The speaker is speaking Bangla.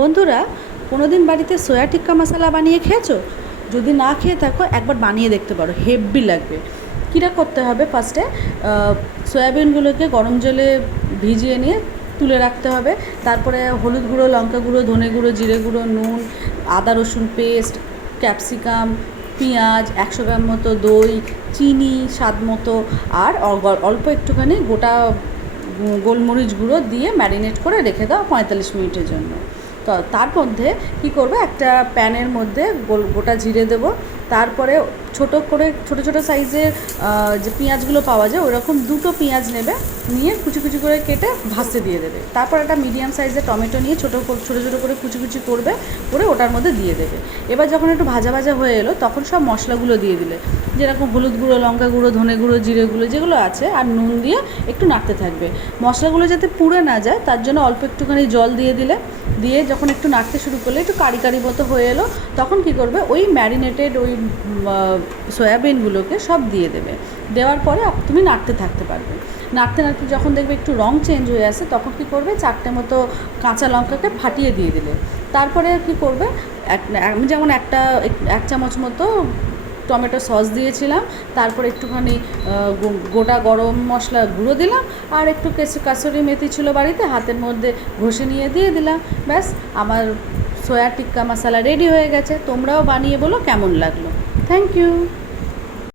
বন্ধুরা, কোনোদিন বাড়িতে সোয়া টিক্কা মশলা বানিয়ে খেয়েছো? যদি না খেয়ে থাকো একবার বানিয়ে দেখতে পারো, হেব্বি লাগবে। কীটা করতে হবে, ফার্স্টে সয়াবিনগুলোকে গরম জলে ভিজিয়ে নিয়ে তুলে রাখতে হবে। তারপরে হলুদ গুঁড়ো, লঙ্কা গুঁড়ো, ধনে গুঁড়ো, জিরে গুঁড়ো, নুন, আদা রসুন পেস্ট, ক্যাপসিকাম, পেঁয়াজ, 100 গ্রাম মতো দই, চিনি স্বাদ মতো, আর অল্প একটুখানি গোটা গোলমরিচ গুঁড়ো দিয়ে ম্যারিনেট করে রেখে দাও 45 মিনিটের জন্য। তো তার মধ্যে কী করবে, একটা প্যানের মধ্যে গোটা জিরে দেবো। তারপরে ছোটো ছোটো সাইজের যে পেঁয়াজগুলো পাওয়া যায় ওরকম 2টো পেঁয়াজ নেবে, নিয়ে কুচি কুচি করে কেটে ভাজতে দিয়ে দেবে। তারপর একটা মিডিয়াম সাইজের টমেটো নিয়ে ছোটো ছোটো করে কুচি কুচি করে ওটার মধ্যে দিয়ে দেবে। এবার যখন একটু ভাজা ভাজা হয়ে এলো তখন সব মশলাগুলো দিয়ে দিলে, যেরকম হলুদ গুঁড়ো, লঙ্কা গুঁড়ো, ধনে গুঁড়ো, জিরে গুঁড়ো যেগুলো আছে, আর নুন দিয়ে একটু নাড়তে থাকবে। মশলাগুলো যাতে পুড়ে না যায় তার জন্য অল্প একটুখানি জল দিয়ে দিলে। দিয়ে যখন একটু নাড়তে শুরু করলে, একটু কারি কারি মতো হয়ে এলো, তখন কী করবে, ওই ম্যারিনেটেড ওই সয়াবিনগুলোকে সব দিয়ে দেবে। দেওয়ার পরে তুমি নাড়তে থাকতে পারবে। নাড়তে নাড়তে যখন দেখবে একটু রং চেঞ্জ হয়ে আসে তখন কী করবে, 4টে মতো কাঁচা লঙ্কাকে ফাটিয়ে দিয়ে দিলে। তারপরে কী করবে, আমি যেমন এক চামচ মতো টমেটো সস দিয়েছিলাম, তারপর একটুখানি গোটা গরম মশলা গুঁড়ো দিলাম, আর একটু কাসুরি মেথি ছিল বাড়িতে, হাতের মধ্যে ঘষে নিয়ে দিয়ে দিলাম। ব্যাস, আমার সোয়া টিক্কা মশলা রেডি হয়ে গেছে। তোমরাও বানিয়ে বলো কেমন লাগলো। Thank you.